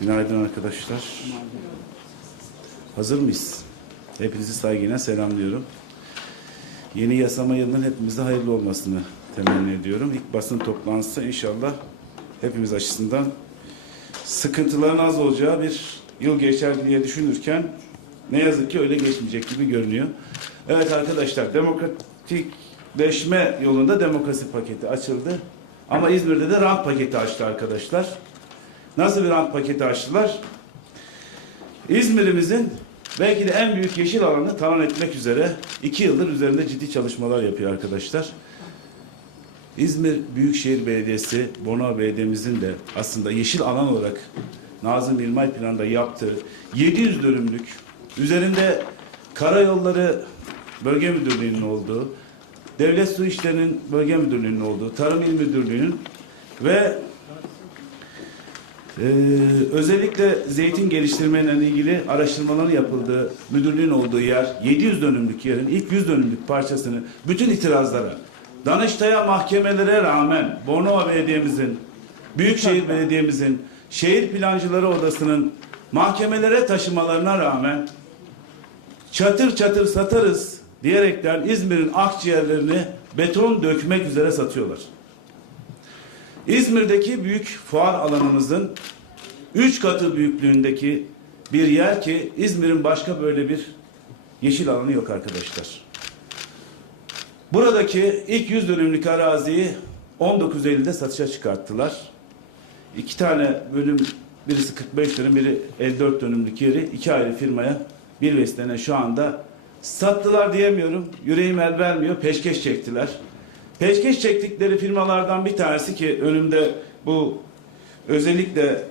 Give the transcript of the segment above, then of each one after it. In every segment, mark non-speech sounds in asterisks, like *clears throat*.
Günaydın arkadaşlar. Hazır mıyız? Hepinizi saygıyla selamlıyorum. Yeni yasama yılının hepimize hayırlı olmasını temenni ediyorum. İlk basın toplantısı inşallah hepimiz açısından sıkıntıların az olacağı bir yıl geçer diye düşünürken ne yazık ki öyle geçmeyecek gibi görünüyor. Evet arkadaşlar demokratikleşme yolunda demokrasi paketi açıldı. Ama İzmir'de de rant paketi açtı arkadaşlar. Nasıl bir rant paketi açtılar? İzmir'imizin belki de en büyük yeşil alanı talan etmek üzere iki yıldır üzerinde ciddi çalışmalar yapıyor arkadaşlar. İzmir Büyükşehir Belediyesi, Bornova Belediye'mizin de aslında yeşil alan olarak Nazım İlmay Planı'nda yaptığı 700 dönümlük üzerinde karayolları bölge müdürlüğünün olduğu, devlet su işlerinin bölge müdürlüğünün olduğu, tarım il müdürlüğünün ve ee, özellikle zeytin geliştirmeyle ilgili araştırmaların yapıldığı müdürlüğün olduğu yer 700 dönümlük yerin ilk 100 dönümlük parçasını bütün itirazlara Danıştay'a mahkemelere rağmen Bornova Belediye'mizin Büyükşehir Belediye'mizin Şehir Plancıları Odası'nın mahkemelere taşımalarına rağmen çatır çatır satarız diyerekten İzmir'in akciğerlerini beton dökmek üzere satıyorlar. İzmir'deki büyük fuar alanımızın üç katı büyüklüğündeki bir yer ki İzmir'in başka böyle bir yeşil alanı yok arkadaşlar. Buradaki ilk 100 dönümlük araziyi 19 Eylül'de satışa çıkarttılar. İki tane bölüm, birisi 45 dönüm, biri 54 dönümlük yeri iki ayrı firmaya bir veslene şu anda sattılar diyemiyorum. Yüreğim el vermiyor, peşkeş çektiler. Peşkeş çektikleri firmalardan bir tanesi ki önümde bu özellikle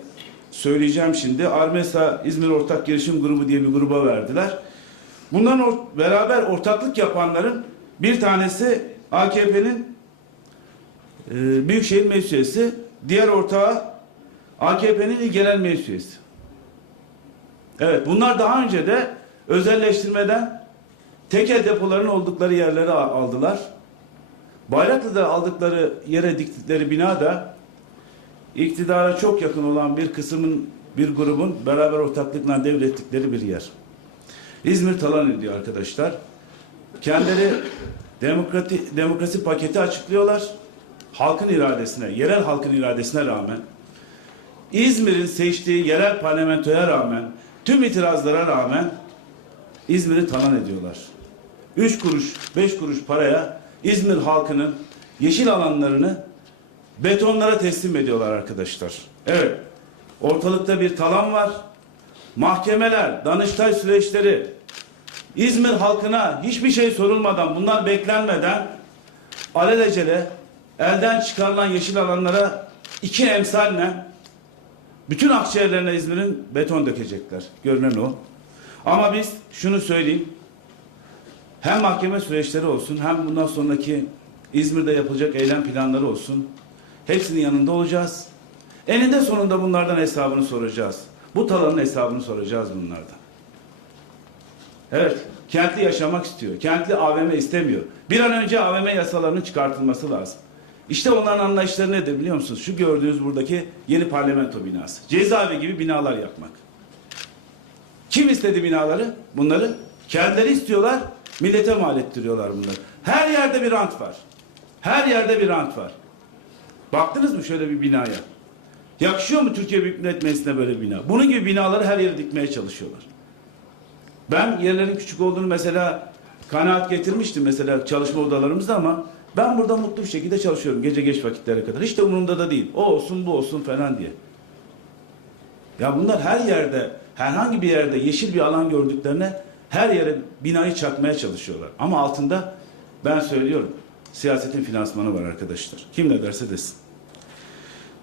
söyleyeceğim şimdi. Armesa İzmir Ortak Girişim Grubu diye bir gruba verdiler. Bunların or- beraber ortaklık yapanların bir tanesi AKP'nin e, Büyükşehir Meclis Üyesi, diğer ortağı AKP'nin İl Genel Meclis Üyesi. Evet bunlar daha önce de özelleştirmeden tekel depoların oldukları yerleri aldılar. Bayraklı'da aldıkları yere diktikleri bina da iktidara çok yakın olan bir kısmın bir grubun beraber ortaklıkla devrettikleri bir yer. İzmir talan ediyor arkadaşlar. Kendileri demokrati, demokrasi paketi açıklıyorlar. Halkın iradesine, yerel halkın iradesine rağmen İzmir'in seçtiği yerel parlamentoya rağmen tüm itirazlara rağmen İzmir'i talan ediyorlar. 3 kuruş, 5 kuruş paraya İzmir halkının yeşil alanlarını betonlara teslim ediyorlar arkadaşlar. Evet. Ortalıkta bir talan var. Mahkemeler, Danıştay süreçleri İzmir halkına hiçbir şey sorulmadan, bunlar beklenmeden alelacele elden çıkarılan yeşil alanlara iki emsalle bütün akciğerlerine İzmir'in beton dökecekler. Görünen o. Ama biz şunu söyleyeyim. Hem mahkeme süreçleri olsun hem bundan sonraki İzmir'de yapılacak eylem planları olsun. Hepsinin yanında olacağız. Eninde sonunda bunlardan hesabını soracağız. Bu talanın hesabını soracağız bunlardan. Evet, kentli yaşamak istiyor. Kentli AVM istemiyor. Bir an önce AVM yasalarının çıkartılması lazım. İşte onların anlayışları nedir biliyor musunuz? Şu gördüğünüz buradaki yeni parlamento binası. Cezaevi gibi binalar yapmak. Kim istedi binaları? Bunları kendileri istiyorlar. Millete mal ettiriyorlar bunları. Her yerde bir rant var. Her yerde bir rant var. Baktınız mı şöyle bir binaya? Yakışıyor mu Türkiye Büyük Millet Meclisi'ne böyle bir bina? Bunun gibi binaları her yere dikmeye çalışıyorlar. Ben yerlerin küçük olduğunu mesela kanaat getirmiştim mesela çalışma odalarımızda ama ben burada mutlu bir şekilde çalışıyorum gece geç vakitlere kadar. Hiç de umurumda da değil. O olsun bu olsun falan diye. Ya bunlar her yerde, herhangi bir yerde yeşil bir alan gördüklerine her yere binayı çakmaya çalışıyorlar. Ama altında ben söylüyorum siyasetin finansmanı var arkadaşlar. Kim ne derse desin.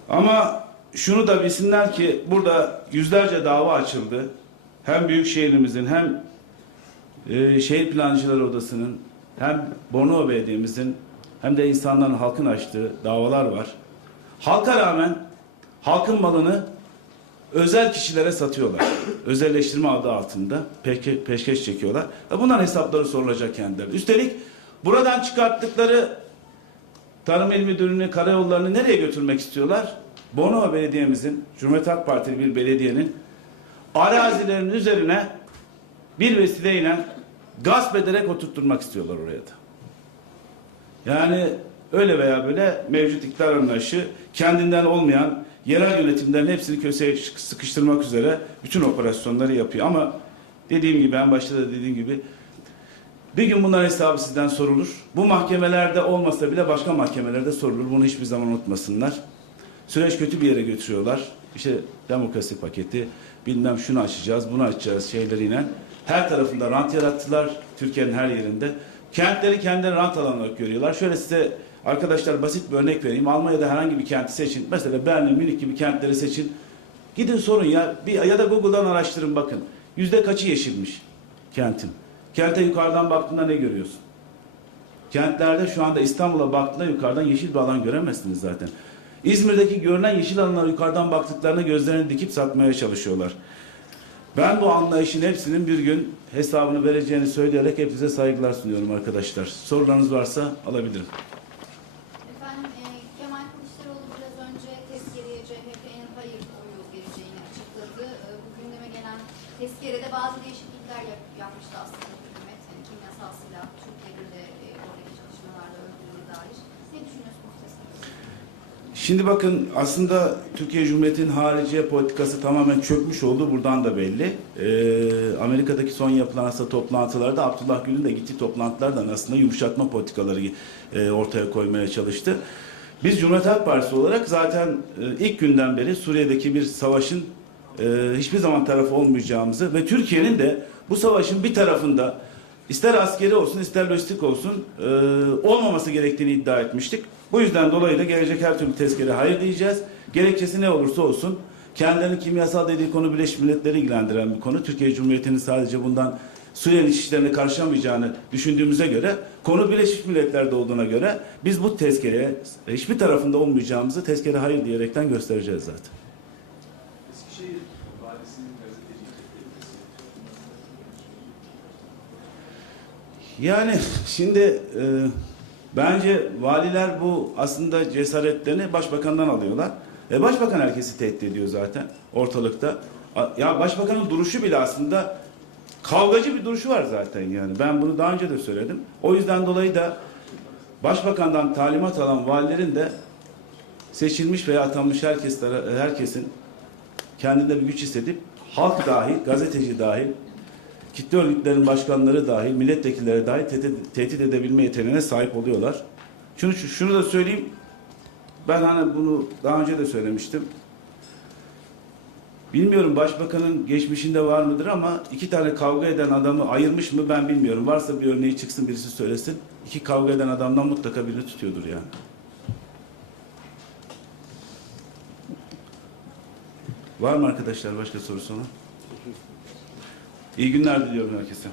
Ama şunu da bilsinler ki burada yüzlerce dava açıldı. Hem büyük şehrimizin hem e, şehir plancıları odasının hem Bornova Belediye'mizin hem de insanların halkın açtığı davalar var. Halka rağmen halkın malını özel kişilere satıyorlar. *clears throat* Özelleştirme adı altında peşke, peşkeş çekiyorlar. Bunların hesapları sorulacak kendilerine. Üstelik buradan çıkarttıkları Tarım İl Müdürlüğü'nü, karayollarını nereye götürmek istiyorlar? Bornova Belediye'mizin, Cumhuriyet Halk Partili bir belediyenin arazilerin üzerine bir vesileyle gasp ederek oturtturmak istiyorlar oraya da. Yani öyle veya böyle mevcut iktidar anlayışı kendinden olmayan yerel yönetimlerin hepsini köşeye sıkıştırmak üzere bütün operasyonları yapıyor. Ama dediğim gibi en başta da dediğim gibi bir gün bunların hesabı sizden sorulur. Bu mahkemelerde olmasa bile başka mahkemelerde sorulur. Bunu hiçbir zaman unutmasınlar. Süreç kötü bir yere götürüyorlar. İşte demokrasi paketi, bilmem şunu açacağız, bunu açacağız şeyleriyle. Her tarafında rant yarattılar. Türkiye'nin her yerinde. Kentleri kendileri rant alanı olarak görüyorlar. Şöyle size arkadaşlar basit bir örnek vereyim. Almanya'da herhangi bir kenti seçin. Mesela Berlin, Münih gibi kentleri seçin. Gidin sorun ya. Bir, ya da Google'dan araştırın bakın. Yüzde kaçı yeşilmiş kentin? Kente yukarıdan baktığında ne görüyorsun? Kentlerde şu anda İstanbul'a baktığında yukarıdan yeşil bir alan göremezsiniz zaten. İzmir'deki görünen yeşil alanlara yukarıdan baktıklarında gözlerini dikip satmaya çalışıyorlar. Ben bu anlayışın hepsinin bir gün hesabını vereceğini söyleyerek hepinize saygılar sunuyorum arkadaşlar. Sorularınız varsa alabilirim. Efendim e, Kemal Kılıçdaroğlu biraz önce tezkereye CHP'nin hayır oyu vereceğini açıkladı. E, bu gündeme gelen tezkerede bazı değişiklikler yap, yapmıştı aslında hükümet. Yani kimyasal silah Türkiye'de de e, oradaki çalışmalarda öldürüldüğü dair. Ne düşünüyorsunuz? Şimdi bakın aslında Türkiye Cumhuriyeti'nin hariciye politikası tamamen çökmüş olduğu buradan da belli. Ee, Amerika'daki son yapılan aslında toplantılarda Abdullah Gül'ün de gittiği toplantılardan aslında yumuşatma politikaları e, ortaya koymaya çalıştı. Biz Cumhuriyet Halk Partisi olarak zaten e, ilk günden beri Suriye'deki bir savaşın e, hiçbir zaman tarafı olmayacağımızı ve Türkiye'nin de bu savaşın bir tarafında ister askeri olsun ister lojistik olsun e, olmaması gerektiğini iddia etmiştik. Bu yüzden dolayı da gelecek her türlü tezkere hayır diyeceğiz. Gerekçesi ne olursa olsun kendilerini kimyasal dediği konu Birleşmiş Milletleri ilgilendiren bir konu. Türkiye Cumhuriyeti'nin sadece bundan Suriye'nin iç işlerine karışamayacağını düşündüğümüze göre konu Birleşmiş Milletler'de olduğuna göre biz bu tezkereye hiçbir tarafında olmayacağımızı tezkere hayır diyerekten göstereceğiz zaten. Yani şimdi e, bence valiler bu aslında cesaretlerini başbakandan alıyorlar. E, başbakan herkesi tehdit ediyor zaten ortalıkta. Ya başbakanın duruşu bile aslında kavgacı bir duruşu var zaten yani. Ben bunu daha önce de söyledim. O yüzden dolayı da başbakandan talimat alan valilerin de seçilmiş veya atanmış herkes, herkesin kendinde bir güç hissedip halk dahil, gazeteci dahil, kitle örgütlerin başkanları dahil, milletvekilleri dahil tehdit, edebilme yeteneğine sahip oluyorlar. Şunu, şunu da söyleyeyim. Ben hani bunu daha önce de söylemiştim. Bilmiyorum başbakanın geçmişinde var mıdır ama iki tane kavga eden adamı ayırmış mı ben bilmiyorum. Varsa bir örneği çıksın birisi söylesin. İki kavga eden adamdan mutlaka birini tutuyordur yani. Var mı arkadaşlar başka sorusu olan? İyi günler diliyorum herkese.